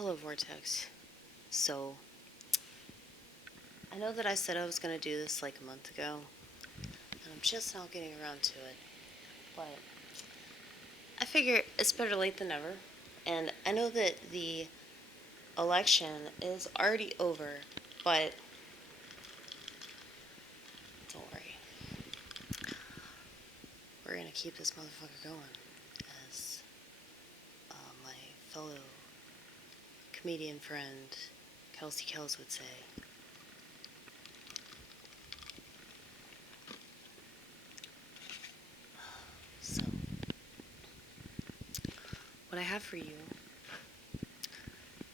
Hello, Vortex. So, I know that I said I was going to do this like a month ago, and I'm just now getting around to it, but I figure it's better late than never, and I know that the election is already over, but don't worry. We're going to keep this motherfucker going, as my fellow comedian friend Kelsey Kells would say. So, what I have for you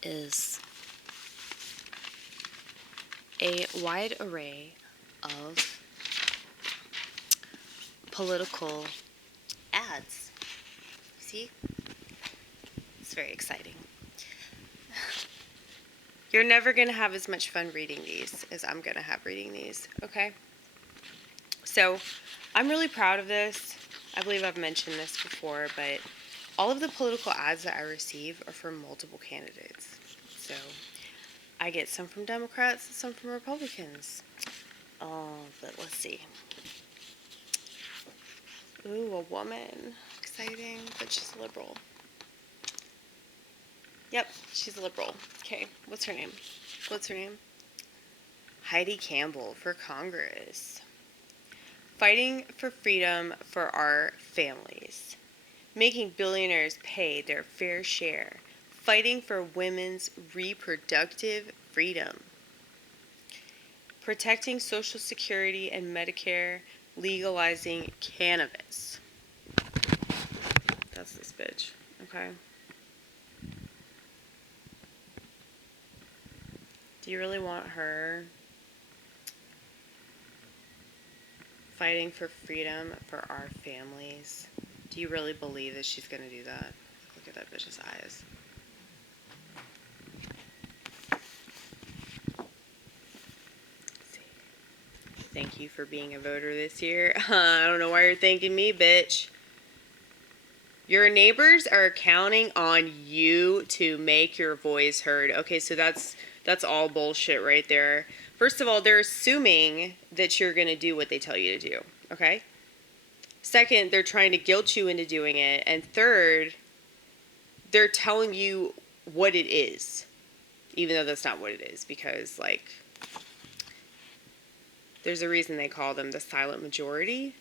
is a wide array of political ads. See? It's very exciting. You're never going to have as much fun reading these as I'm going to have reading these, okay? So, I'm really proud of this. I believe I've mentioned this before, but all of the political ads that I receive are from multiple candidates. So, I get some from Democrats and some from Republicans. But let's see. Ooh, a woman. Exciting, but she's liberal. Yep, she's liberal. Okay, what's her name? Heidi Campbell for Congress. Fighting for freedom for our families. Making billionaires pay their fair share. Fighting for women's reproductive freedom. Protecting Social Security and Medicare. Legalizing cannabis. That's this bitch. Okay. Do you really want her fighting for freedom for our families? Do you really believe that she's going to do that? Look at that bitch's eyes. Thank you for being a voter this year. I don't know why you're thanking me, bitch. Your neighbors are counting on you to make your voice heard. Okay, so that's all bullshit right there. First of all, they're assuming that you're going to do what they tell you to do, okay? Second, they're trying to guilt you into doing it. And third, they're telling you what it is, even though that's not what it is, because, like, there's a reason they call them the silent majority.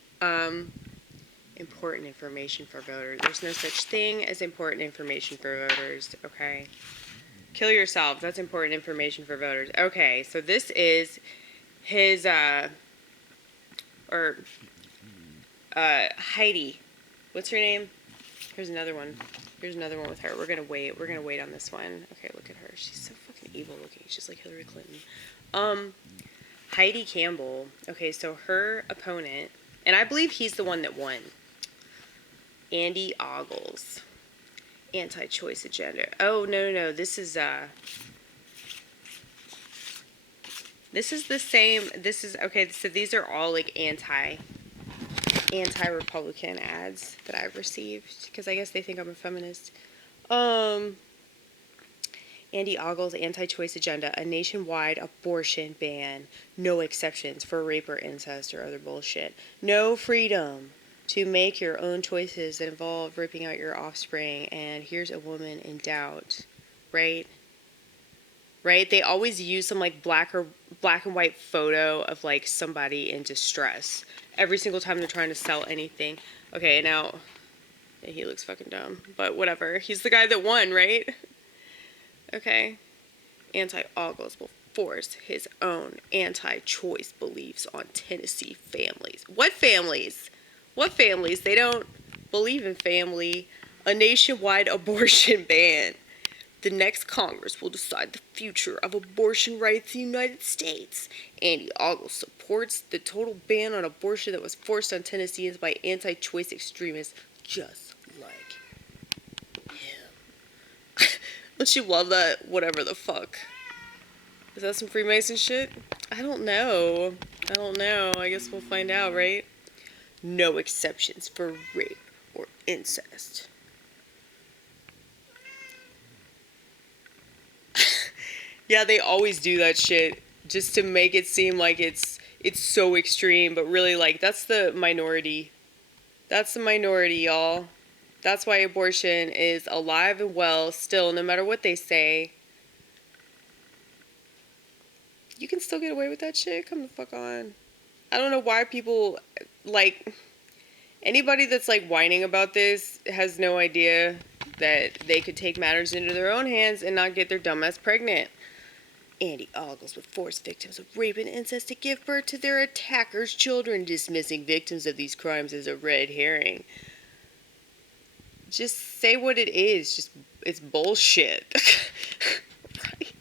Important information for voters. There's no such thing as important information for voters, okay? Kill yourself. That's important information for voters. Okay, so this is his, Heidi. What's her name? Here's another one. Here's another one with her. We're gonna wait. We're gonna wait on this one. Okay, look at her. She's so fucking evil looking. She's like Hillary Clinton. Heidi Campbell. Okay, so her opponent, and I believe he's the one that won. Andy Ogles. Anti-choice agenda. Oh, no. This is the same. This is, okay, so these are all, like, anti-Republican ads that I've received, because I guess they think I'm a feminist. Andy Ogles' anti-choice agenda, a nationwide abortion ban, no exceptions for rape or incest or other bullshit. No freedom to make your own choices that involve ripping out your offspring, and here's a woman in doubt, right? Right? They always use some, like, black and white photo of, like, somebody in distress every single time they're trying to sell anything. Okay, now, yeah, he looks fucking dumb, but whatever. He's the guy that won, right? Okay. Anti-Ogles will force his own anti-choice beliefs on Tennessee families. What families? What families? They don't believe in family. A nationwide abortion ban. The next Congress will decide the future of abortion rights in the United States. Andy Ogles supports the total ban on abortion that was forced on Tennesseans by anti-choice extremists just like him. Don't you love that? Whatever the fuck. Is that some Freemason shit? I don't know. I guess we'll find out, right? No exceptions for rape or incest. Yeah, they always do that shit just to make it seem like it's so extreme, but really, like, that's the minority. That's the minority, y'all. That's why abortion is alive and well still, no matter what they say. You can still get away with that shit? Come the fuck on. I don't know why people, like, anybody that's, like, whining about this has no idea that they could take matters into their own hands and not get their dumbass pregnant. Ogles would force victims of rape and incest to give birth to their attackers' children, dismissing victims of these crimes as a red herring. Just say what it is. Just, it's bullshit. Right?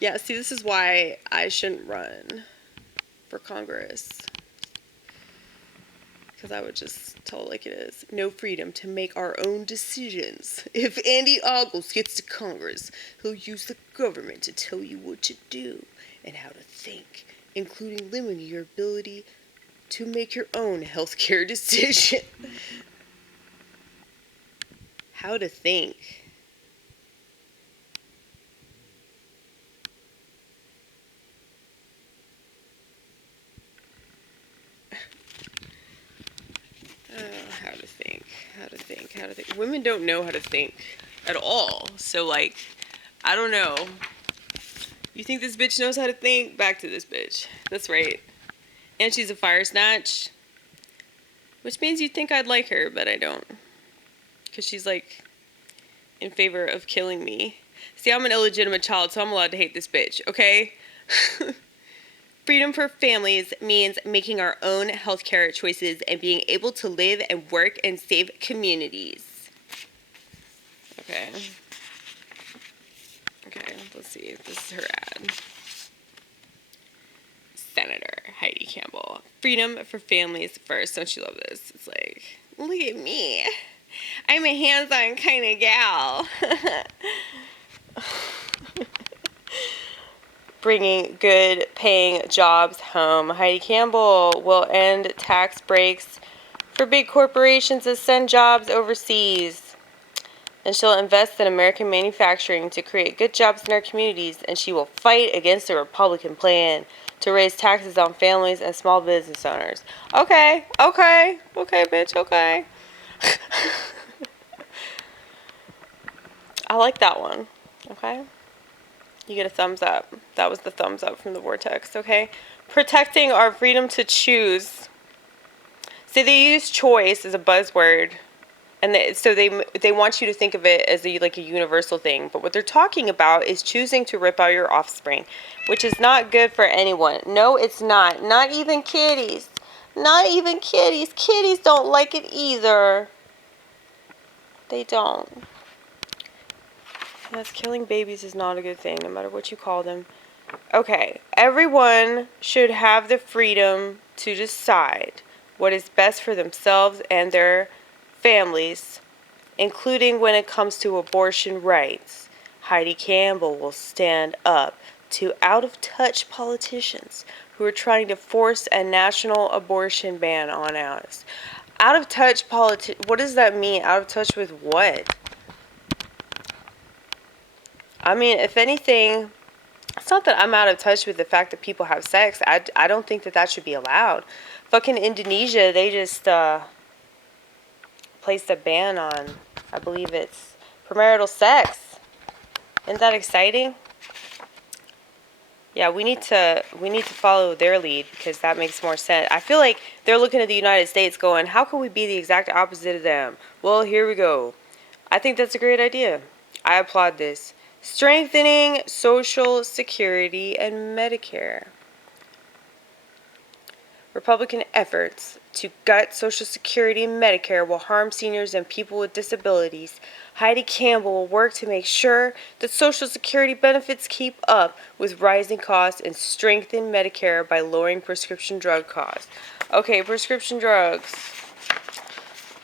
Yeah, see, this is why I shouldn't run for Congress. Because I would just tell it like it is. No freedom to make our own decisions. If Andy Ogles gets to Congress, he'll use the government to tell you what to do and how to think, including limiting your ability to make your own healthcare decision. How to think. How to think. How to think. How to think. Women don't know how to think at all. So, like, I don't know. You think this bitch knows how to think? Back to this bitch. That's right. And she's a fire snatch. Which means you'd think I'd like her, but I don't. Because she's, like, in favor of killing me. See, I'm an illegitimate child, so I'm allowed to hate this bitch, okay? Freedom for families means making our own healthcare choices and being able to live and work in safe communities. Okay. Okay, let's see. This is her ad. Senator Heidi Campbell. Freedom for families first. Don't you love this? It's like, look at me. I'm a hands-on kind of gal. Bringing good paying jobs home. Heidi Campbell will end tax breaks for big corporations that send jobs overseas. And she'll invest in American manufacturing to create good jobs in our communities. And she will fight against the Republican plan to raise taxes on families and small business owners. Okay, bitch, okay. I like that one, okay? You get a thumbs up. That was the thumbs up from the vortex, okay? Protecting our freedom to choose. See, they use choice as a buzzword. And they want you to think of it as a universal thing. But what they're talking about is choosing to rip out your offspring, which is not good for anyone. No, it's not. Not even kitties. Not even kitties. Kitties don't like it either. They don't. Yes, killing babies is not a good thing, no matter what you call them. Okay, everyone should have the freedom to decide what is best for themselves and their families, including when it comes to abortion rights. Heidi Campbell will stand up to out-of-touch politicians who are trying to force a national abortion ban on us. Out-of-touch what does that mean? Out of touch with what? I mean, if anything, it's not that I'm out of touch with the fact that people have sex. I don't think that should be allowed. Fucking Indonesia, they just placed a ban on, I believe it's premarital sex. Isn't that exciting? Yeah, we need to follow their lead because that makes more sense. I feel like they're looking at the United States going, how can we be the exact opposite of them? Well, here we go. I think that's a great idea. I applaud this. Strengthening Social Security and Medicare. Republican efforts to gut Social Security and Medicare will harm seniors and people with disabilities. Heidi Campbell will work to make sure that Social Security benefits keep up with rising costs and strengthen Medicare by lowering prescription drug costs. Okay, prescription drugs.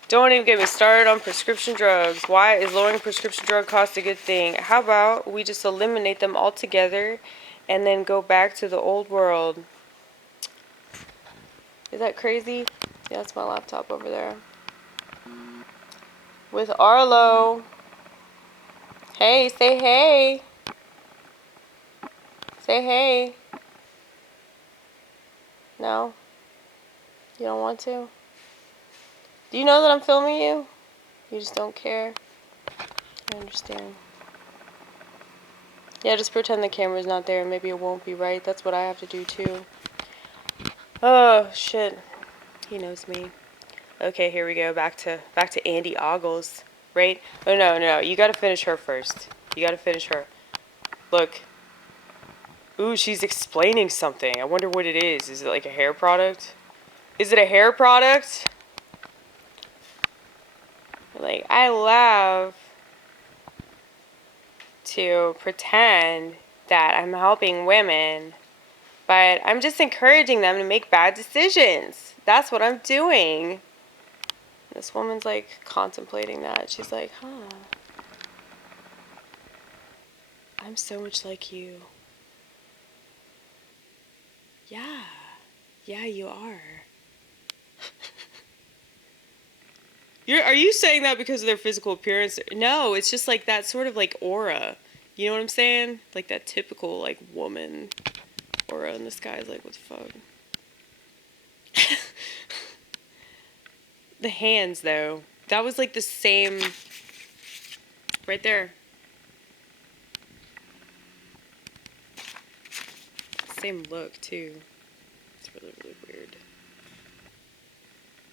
Don't even get me started on prescription drugs. Why is lowering prescription drug costs a good thing? How about we just eliminate them altogether and then go back to the old world? Is that crazy? Yeah, that's my laptop over there. With Arlo. Hey, say hey. Say hey. No? You don't want to? Do you know that I'm filming you? You just don't care? I understand. Yeah, just pretend the camera's not there and maybe it won't be right. That's what I have to do too. Oh, shit. He knows me. Okay, here we go. Back to Andy Ogles, right? Oh, no. You gotta finish her first. You gotta finish her. Look. Ooh, she's explaining something. I wonder what it is. Is it like a hair product? Is it a hair product? Like, I love to pretend that I'm helping women, but I'm just encouraging them to make bad decisions. That's what I'm doing. This woman's like contemplating that. She's like, huh. I'm so much like you. Yeah. Yeah, you are. Are you saying that because of their physical appearance? No, it's just like that sort of like aura. You know what I'm saying? Like that typical like woman aura, and this guy's like, what the fuck? The hands though. That was like the same right there. Same look too. It's really, really weird.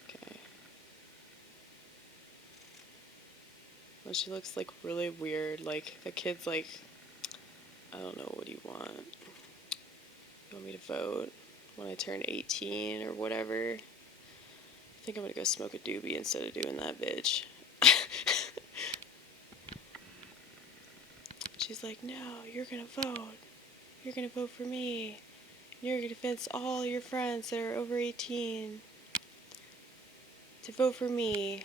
Okay. Well, she looks like really weird. Like the kid's like, I don't know, what do you want? You want me to vote when I turn 18 or whatever? I think I'm gonna go smoke a doobie instead of doing that, bitch. She's like, no, you're gonna vote. You're gonna vote for me. You're gonna convince all your friends that are over 18 to vote for me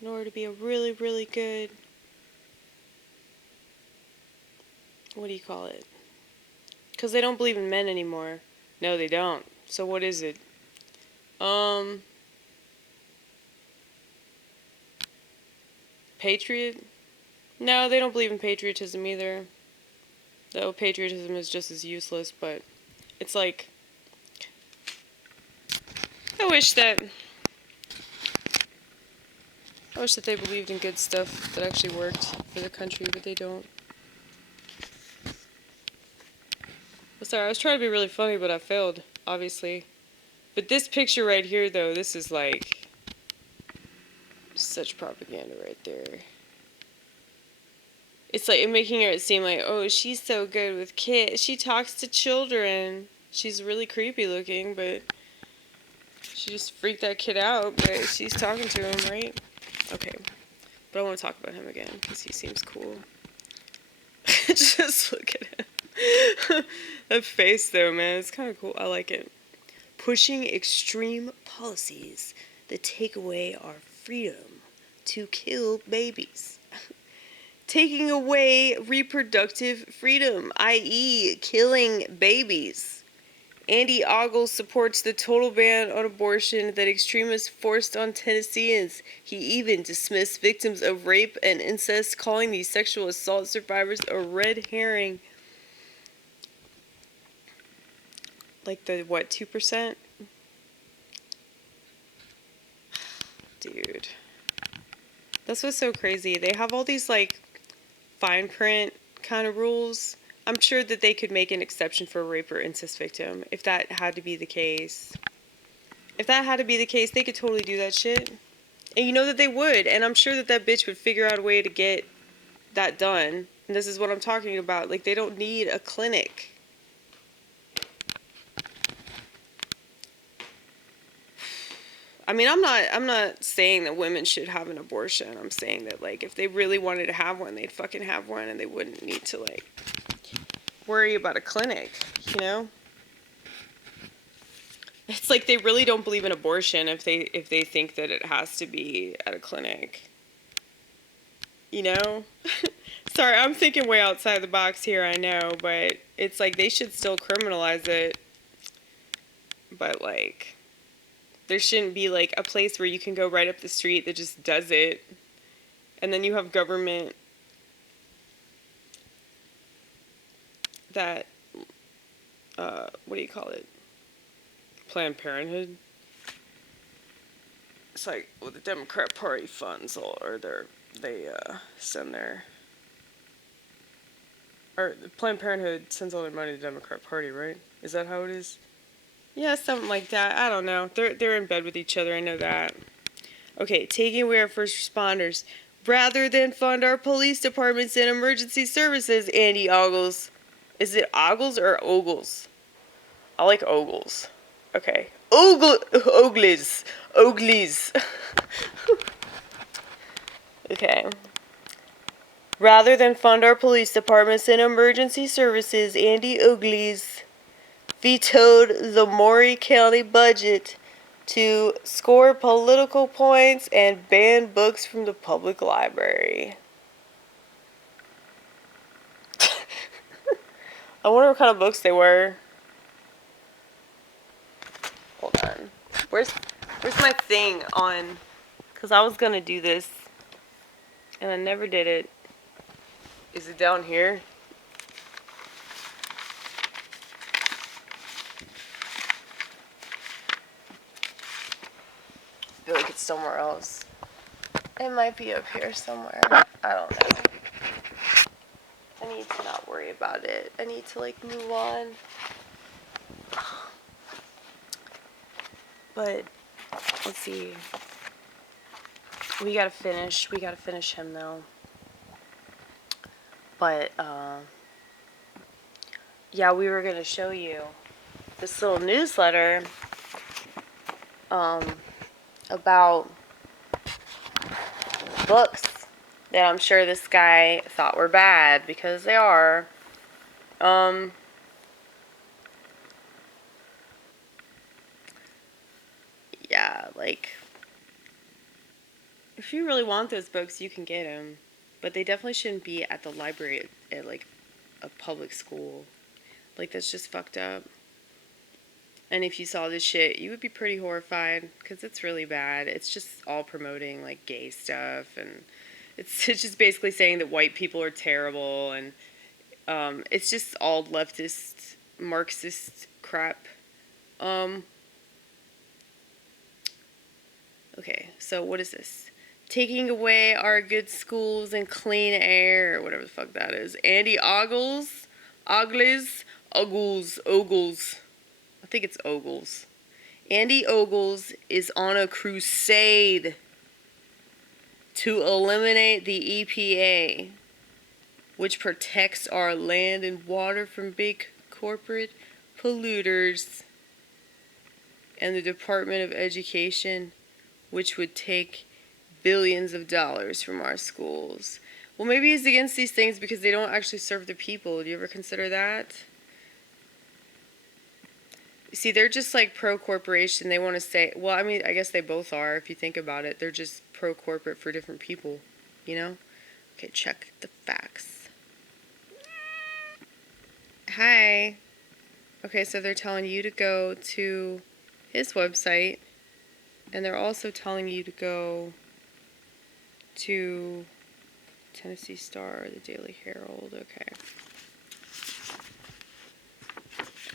in order to be a really, really good, what do you call it? Because they don't believe in men anymore. No, they don't. So what is it? Patriot? No, they don't believe in patriotism either. Though patriotism is just as useless, but it's like, I wish that they believed in good stuff that actually worked for the country, but they don't. Sorry, I was trying to be really funny, but I failed, obviously. But this picture right here, though, this is like such propaganda right there. It's like making her seem like, oh, she's so good with kids. She talks to children. She's really creepy looking, but she just freaked that kid out. But she's talking to him, right? Okay. But I want to talk about him again because he seems cool. Just look at him. That face, though, man. It's kind of cool. I like it. Pushing extreme policies that take away our freedom to kill babies. Taking away reproductive freedom, i.e., killing babies. Andy Ogles supports the total ban on abortion that extremists forced on Tennesseans. He even dismissed victims of rape and incest, calling these sexual assault survivors a red herring. Like the, what, 2%? Dude. That's what's so crazy. They have all these, like, fine print kind of rules. I'm sure that they could make an exception for a rape or incest victim if that had to be the case. If that had to be the case, they could totally do that shit. And you know that they would. And I'm sure that that bitch would figure out a way to get that done. And this is what I'm talking about. Like, they don't need a clinic. I mean, I'm not saying that women should have an abortion. I'm saying that, like, if they really wanted to have one, they'd fucking have one, and they wouldn't need to, like, worry about a clinic, you know? It's like they really don't believe in abortion if they think that it has to be at a clinic. You know? Sorry, I'm thinking way outside the box here, I know, but it's like they should still criminalize it. But, like, there shouldn't be, like, a place where you can go right up the street that just does it. And then you have government that, what do you call it? Planned Parenthood. It's like, well, the Democrat Party funds all, or they send their, or the Planned Parenthood sends all their money to the Democrat Party, right? Is that how it is? Yeah, something like that. I don't know. They're in bed with each other. I know that. Okay, taking away our first responders rather than fund our police departments and emergency services. Andy Ogles, is it ogles or ogles? I like ogles. Okay, ogles. Okay. Rather than fund our police departments and emergency services, Andy Ogles vetoed the Maury County budget to score political points and ban books from the public library. I wonder what kind of books they were. Hold on. Where's my thing on? Because I was going to do this, and I never did it. Is it down here? I feel like it's somewhere else. It might be up here somewhere. I don't know. I need to not worry about it. I need to, like, move on. But, let's see. We gotta finish him, though. But, yeah, we were gonna show you this little newsletter, about books that I'm sure this guy thought were bad, because they are. Yeah, like, if you really want those books, you can get them. But they definitely shouldn't be at the library at like, a public school. Like, that's just fucked up. And if you saw this shit, you would be pretty horrified, because it's really bad. It's just all promoting, like, gay stuff, and it's just basically saying that white people are terrible, and it's just all leftist, Marxist crap. Okay, so what is this? Taking away our good schools and clean air, or whatever the fuck that is. Andy Ogles? Ogles? Ogles. I think it's Ogles. Andy Ogles is on a crusade to eliminate the EPA, which protects our land and water from big corporate polluters, and the Department of Education, which would take billions of dollars from our schools. Well, maybe he's against these things because they don't actually serve the people. Do you ever consider that? See, they're just like pro-corporation. They want to say, well, I mean, I guess they both are if you think about it. They're just pro-corporate for different people, you know? Okay, check the facts. Hi. Okay, so they're telling you to go to his website, and they're also telling you to go to Tennessee Star, the Daily Herald. Okay.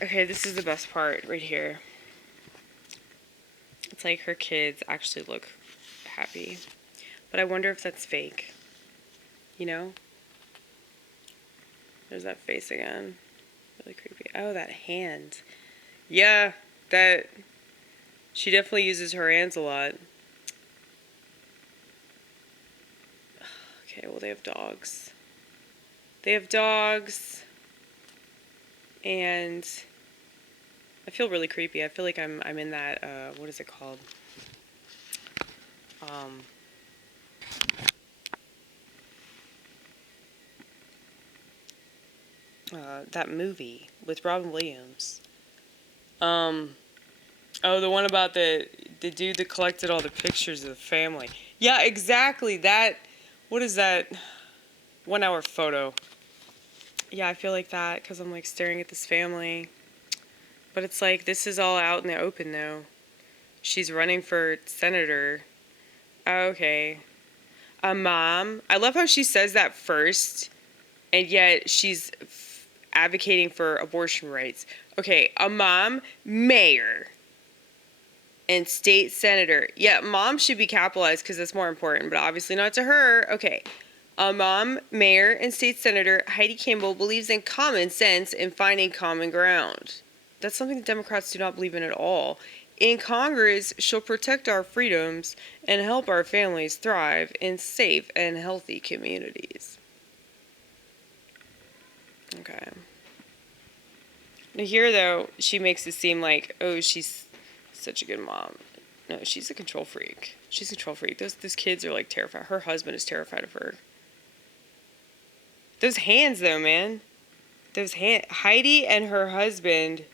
Okay, this is the best part right here. It's like her kids actually look happy. But I wonder if that's fake. You know? There's that face again. Really creepy. Oh, that hand. Yeah, that... She definitely uses her hands a lot. Okay, well, they have dogs. And I feel really creepy. I feel like I'm in that, what is it called? That movie with Robin Williams. Oh, the one about the dude that collected all the pictures of the family. Yeah, exactly. That, what is that? 1 hour photo. Yeah, I feel like that because I'm like staring at this family. But it's like, this is all out in the open now. She's running for senator. Okay. A mom. I love how she says that first, and yet she's advocating for abortion rights. Okay, a mom, mayor, and state senator. Yeah, mom should be capitalized because it's more important, but obviously not to her. Okay. A mom, mayor, and state senator Heidi Campbell believes in common sense and finding common ground. That's something the Democrats do not believe in at all. In Congress, she'll protect our freedoms and help our families thrive in safe and healthy communities. Okay. Now here, though, she makes it seem like, oh, she's such a good mom. No, she's a control freak. She's a control freak. Those kids are, like, terrified. Her husband is terrified of her. Those hands, though, man. Those hands. Heidi and her husband,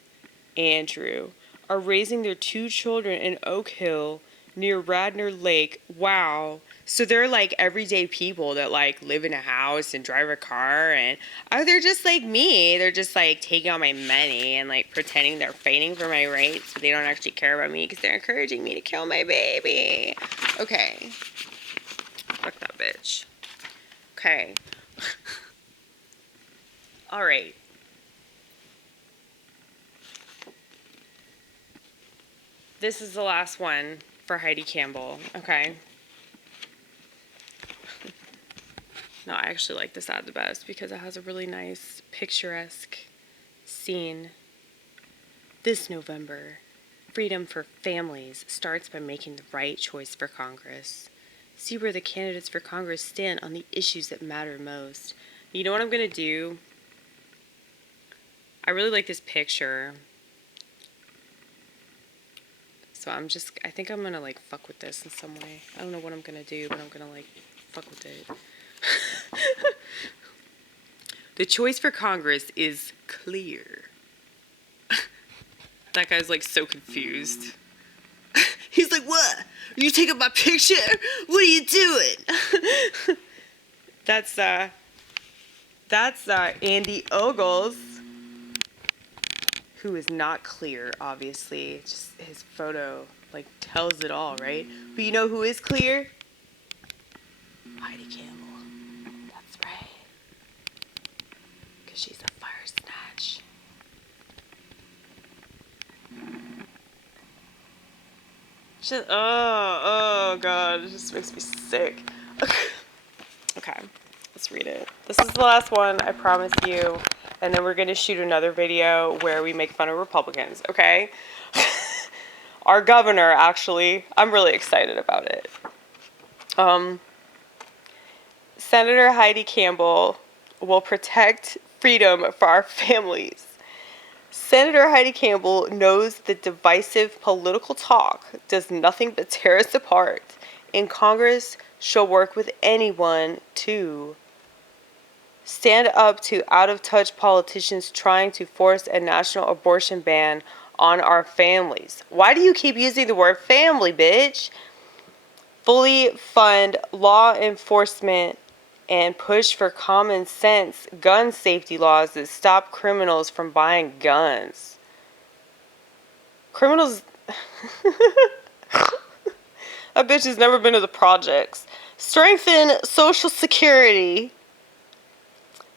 Andrew, are raising their 2 children in Oak Hill near Radnor Lake. Wow. So they're like everyday people that like live in a house and drive a car, and they're just like me. They're just like taking all my money and like pretending they're fighting for my rights, but they don't actually care about me because they're encouraging me to kill my baby. Okay. Fuck that bitch. Okay. All right. This is the last one for Heidi Campbell, okay? No, I actually like this ad the best because it has a really nice, picturesque scene. This November, freedom for families starts by making the right choice for Congress. See where the candidates for Congress stand on the issues that matter most. You know what I'm going to do? I really like this picture. So I think I'm going to like fuck with this in some way. I don't know what I'm going to do, but I'm going to like fuck with it. The choice for Congress is clear. That guy's like so confused. He's like, what? Are you taking my picture? What are you doing? That's Andy Ogles, who is not clear, obviously. Just his photo, like, tells it all, right? But you know who is clear? Heidi Campbell. That's right. Because she's a fire snatch. Oh, God. It just makes me sick. Okay, let's read it. This is the last one, I promise you. And then we're going to shoot another video where we make fun of Republicans, okay? Our governor, actually. I'm really excited about it. Senator Heidi Campbell will protect freedom for our families. Senator Heidi Campbell knows that divisive political talk does nothing but tear us apart. In Congress, she'll work with anyone to stand up to out-of-touch politicians trying to force a national abortion ban on our families. Why do you keep using the word family, bitch? Fully fund law enforcement and push for common sense gun safety laws that stop criminals from buying guns. Criminals... That bitch has never been to the projects. Strengthen Social Security,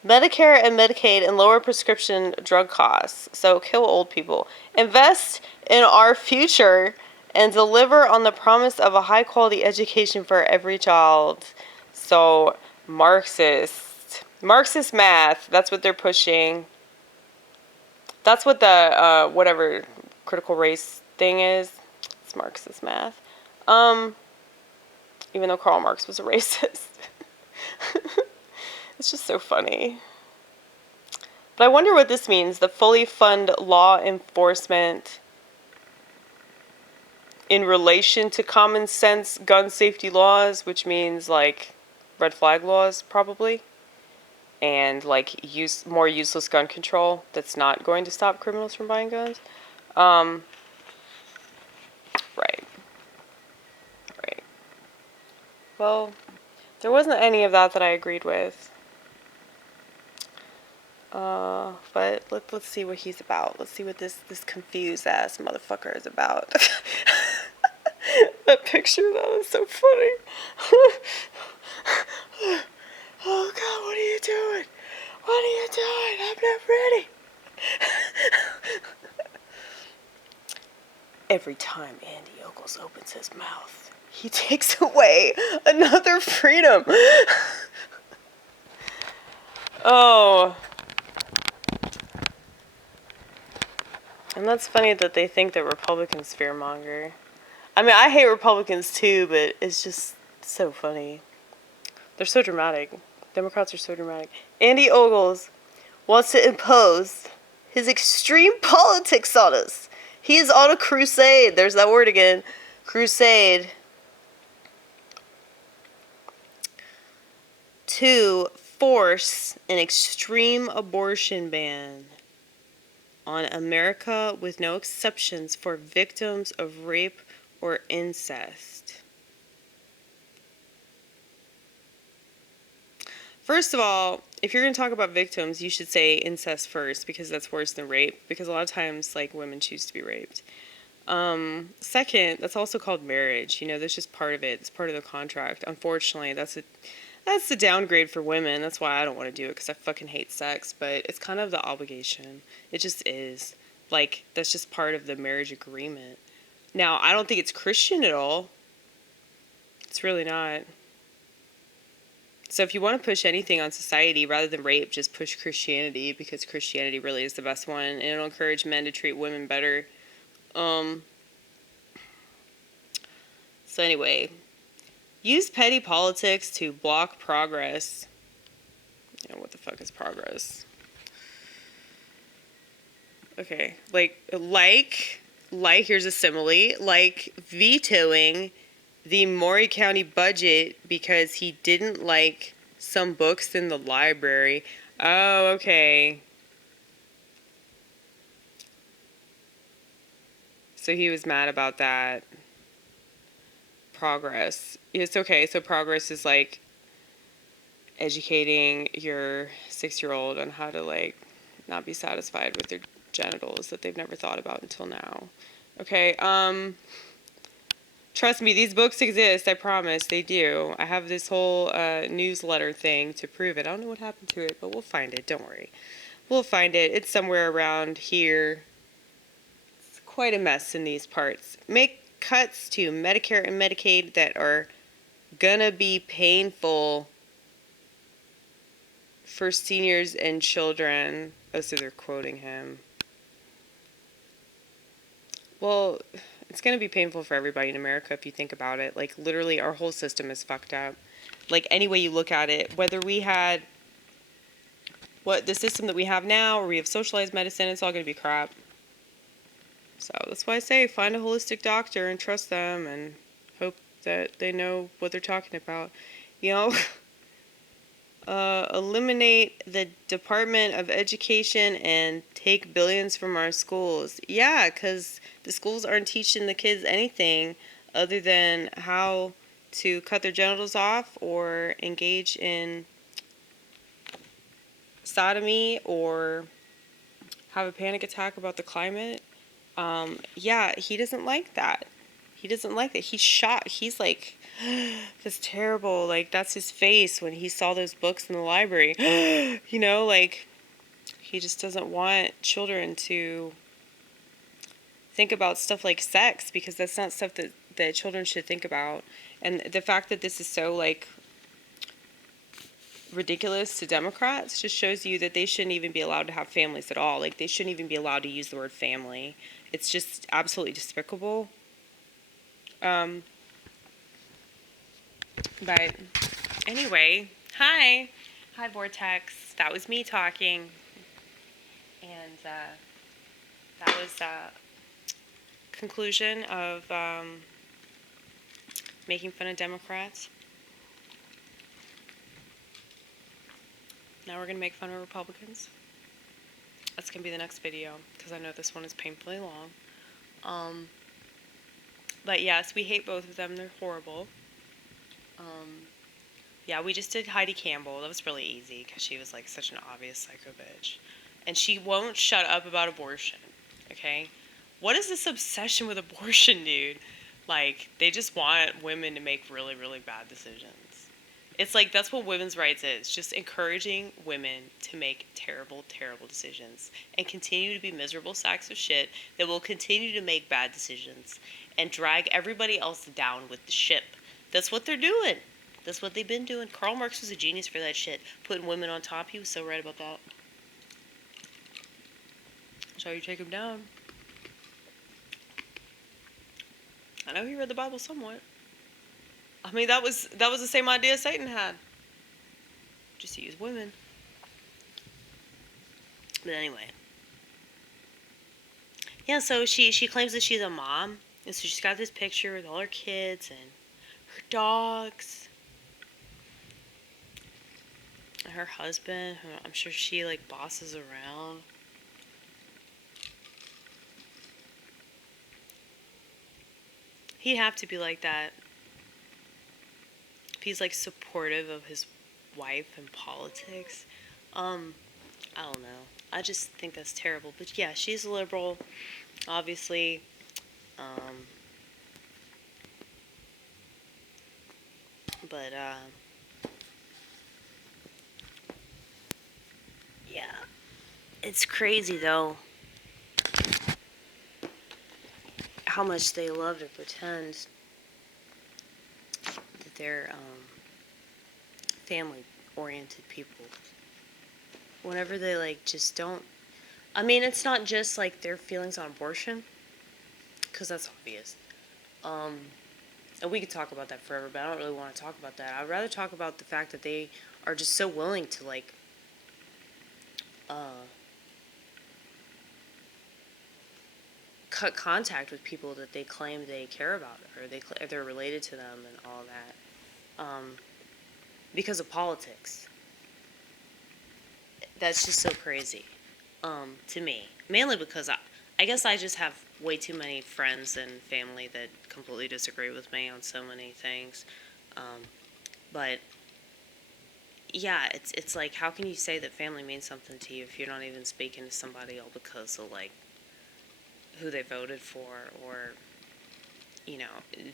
Medicare and Medicaid, and lower prescription drug costs. So kill old people. Invest in our future and deliver on the promise of a high-quality education for every child. So Marxist math, that's what they're pushing. That's what the, whatever critical race thing is. It's Marxist math. Even though Karl Marx was a racist. It's just so funny. But I wonder what this means. The fully fund law enforcement in relation to common sense gun safety laws, which means like red flag laws probably. And like more useless gun control that's not going to stop criminals from buying guns. Right. Well, there wasn't any of that I agreed with. But let's see what he's about. Let's see what this confused ass motherfucker is about. That picture, that was so funny. Oh God, what are you doing? What are you doing? I'm not ready. Every time Andy Ogles opens his mouth, he takes away another freedom. Oh. And that's funny that they think that Republicans fearmonger. I mean, I hate Republicans too, but it's just so funny. They're so dramatic. Democrats are so dramatic. Andy Ogles wants to impose his extreme politics on us. He is on a crusade. There's that word again. Crusade. To force an extreme abortion ban on America with no exceptions for victims of rape or incest. First of all, if you're going to talk about victims, you should say incest first, because that's worse than rape, because a lot of times, like, women choose to be raped. Second, that's also called marriage. You know, that's just part of it. It's part of the contract. Unfortunately, that's the downgrade for women. That's why I don't want to do it, because I fucking hate sex, but it's kind of the obligation. It just is. Like, that's just part of the marriage agreement. Now, I don't think it's Christian at all. It's really not. So if you want to push anything on society rather than rape, just push Christianity, because Christianity really is the best one, and it'll encourage men to treat women better. So anyway, use petty politics to block progress. You know, what the fuck is progress? Okay, like, here's a simile, like vetoing the Maury County budget because he didn't like some books in the library. Oh, okay. So he was mad about that. Progress. It's okay. So progress is like educating your 6-year-old on how to, like, not be satisfied with their genitals that they've never thought about until now. Okay, trust me, these books exist. I promise, they do. I have this whole newsletter thing to prove it. I don't know what happened to it, but we'll find it. Don't worry. We'll find it. It's somewhere around here. It's quite a mess in these parts. Make cuts to Medicare and Medicaid that are gonna be painful for seniors and children. Oh, so they're quoting him. Well, it's going to be painful for everybody in America if you think about it. Like, literally, our whole system is fucked up. Like, any way you look at it, whether we had the system that we have now, or we have socialized medicine, it's all going to be crap. So that's why I say find a holistic doctor and trust them and hope that they know what they're talking about. You know, eliminate the Department of Education and take billions from our schools. Yeah, because the schools aren't teaching the kids anything other than how to cut their genitals off or engage in sodomy or have a panic attack about the climate. Yeah, he doesn't like that. He doesn't like that. He's shocked. He's like, that's terrible. Like, that's his face when he saw those books in the library. You know, like, he just doesn't want children to think about stuff like sex, because that's not stuff that children should think about. And the fact that this is so, like, ridiculous to Democrats just shows you that they shouldn't even be allowed to have families at all. Like, they shouldn't even be allowed to use the word family. It's just absolutely despicable. But anyway, hi Vortex. That was me talking, and that was conclusion of making fun of Democrats. Now we're gonna make fun of Republicans. That's gonna be the next video, because I know this one is painfully long. But yes, we hate both of them. They're horrible. Yeah, we just did Heidi Campbell. That was really easy, because she was, like, such an obvious psycho bitch. And she won't shut up about abortion, okay? What is this obsession with abortion, dude? Like, they just want women to make really, really bad decisions. It's like that's what women's rights is. Just encouraging women to make terrible, terrible decisions and continue to be miserable sacks of shit that will continue to make bad decisions and drag everybody else down with the ship. That's what they're doing. That's what they've been doing. Karl Marx was a genius for that shit. Putting women on top. He was so right about that. That's how you take him down. I know he read the Bible somewhat. I mean, that was the same idea Satan had. Just to use women. But anyway. Yeah, so she claims that she's a mom. And so she's got this picture with all her kids and her dogs. And her husband, who I'm sure she, like, bosses around. He'd have to be like that. If he's, like, supportive of his wife in politics. I don't know. I just think that's terrible. But yeah, she's a liberal, obviously. But yeah, it's crazy though how much they love to pretend that they're family-oriented people. Whenever they like just don't. I mean, it's not just like their feelings on abortion, because that's obvious. And we could talk about that forever, but I don't really want to talk about that. I'd rather talk about the fact that they are just so willing to like cut contact with people that they claim they care about, or they're related to them and all that, because of politics. That's just so crazy, to me. Mainly because I guess I just have way too many friends and family that completely disagree with me on so many things. But yeah, it's like, how can you say that family means something to you if you're not even speaking to somebody all because of like who they voted for, or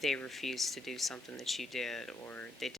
they refused to do something that you did, or they